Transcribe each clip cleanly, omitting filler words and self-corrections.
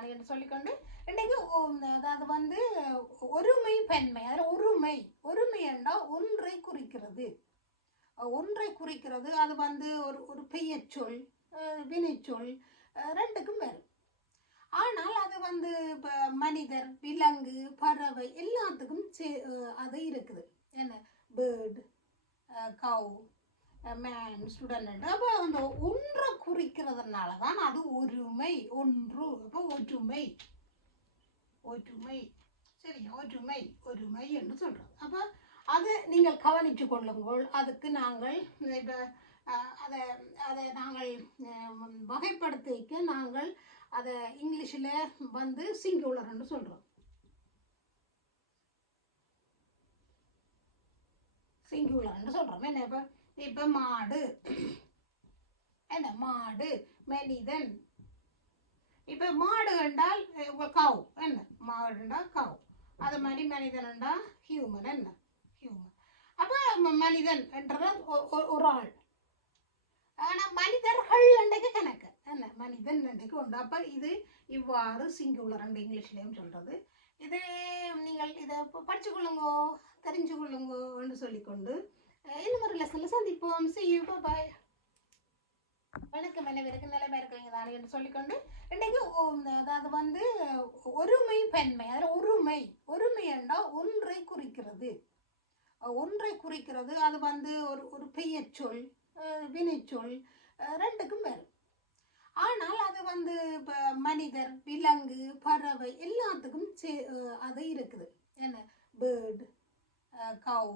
தானே என்று சொல்லிக்கொண்டு இன்றைக்கு அதாவது வந்து ஒருமை பெண்மை, அதில் ஒருமை என்றால் ஒன்றை குறிக்கிறது. அது வந்து ஒரு பெயர்ச்சொல், வினைச்சொல், ரெண்டுக்கும் வரும். ஆனால் அது வந்து இப்போ மனிதர், விலங்கு, பறவை எல்லாத்துக்கும் அது இருக்குது. என்ன பேர்டு, கவ், மேன், ஸ்டூடெண்ட். அப்போ அந்த ஒன்றை குறிக்கிறதுனால தான் அது ஒருமை, ஒன்று. அப்போ ஒற்றுமை சரி, ஒருமை என்று சொல்கிறோம். அப்போ அது நீங்கள் கவனித்து கொள்ளுங்கள். அதுக்கு நாங்கள் இப்போ அதை நாங்கள் வகைப்படுத்திக்க நாங்கள் அதை இங்கிலீஷில் வந்து சிங்குலர்னு சொல்கிறோம். என்ன இப்போ மாடு, என்ன மாடு, மனிதன். இப்போ மாடு என்றால் கவ், என்ன மாடு என்றால் கவ். அது மாதிரி மனிதன் என்றால் ஹியூமன், என்ன ஹியூமன். அப்போ மனிதன் என்றது ஒரு ஆள். ஆனால் மனிதர்கள் அன்றைக்கு கணக்கு, என்ன மனிதன் அன்றைக்கு உண்டு. அப்போ இது இவ்வாறு சிங்குலர் அண்ட் இங்கிலீஷ்லேயும் சொல்கிறது. இது நீங்கள் இதை படிச்சு கொள்ளுங்கோ, தெரிஞ்சு கொள்ளுங்கோன்னு சொல்லிக்கொண்டு இன்னும் ஒரு லெசனில் சந்திப்போம். See you, bye bye. வணக்கம், அனைவருக்கு நிலைமை இருக்கிறீங்க தானே என்று சொல்லிக்கொண்டு இன்றைக்கு அதாவது வந்து ஒருமை பெண்மை, அதில் ஒருமை என்றால் ஒன்றை குறிக்கிறது. அது வந்து ஒரு பெயர்ச்சொல், வினைச்சொல், ரெண்டுக்கும் வரும். ஆனால் அது வந்து இப்போ மனிதர், விலங்கு, பறவை எல்லாத்துக்கும் அது இருக்குது. என்ன பேர்டு, கவ்,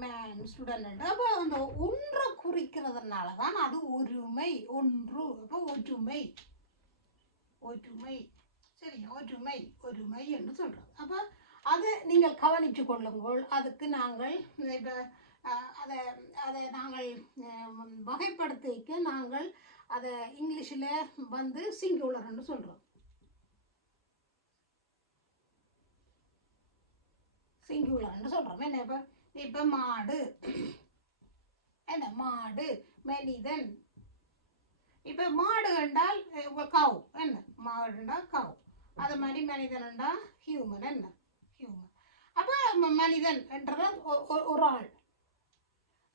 மேன், ஸ்டூடெண்ட். அப்போ அந்த ஒன்றை குறிக்கிறதுனால தான் அது ஒருமை, ஒன்று. அப்போ ஒற்றுமை சரி, ஒருமை என்று சொல்கிறோம். அப்போ அதை நீங்கள் கவனித்து கொள்ளுங்கள். அதுக்கு நாங்கள் இப்போ அதை நாங்கள் வகைப்படுத்திக்க நாங்கள் அதை இங்கிலீஷில் வந்து சிங்குலர்னு சொல்கிறோம். என்ன இப்போ மாடு, என்ன மாடு, மனிதன். இப்போ மாடு என்றால் கவ், என்ன மாடு என்றால் கவ். அது மாதிரி மனிதன் என்றால் ஹியூமன், என்ன ஹியூமன். அப்போ மனிதன் என்றது ஒரு ஆள்.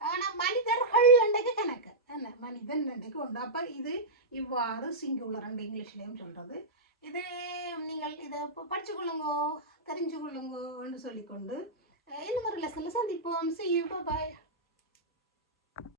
ஆனால் மனிதர்கள் அன்றைக்கு கணக்கு, என்ன மனிதன் அன்றைக்கு உண்டு. அப்போ இது இவ்வாறு சிங்குலர் அண்ட் இங்கிலீஷ்லேயும் சொல்கிறது. இது நீங்கள் இதை படிச்சு கொள்ளுங்கோ, தெரிஞ்சு கொள்ளுங்கோன்னு சொல்லிக்கொண்டு இன்னும் ஒரு லெசனில் சந்திப்போம். See you, bye bye.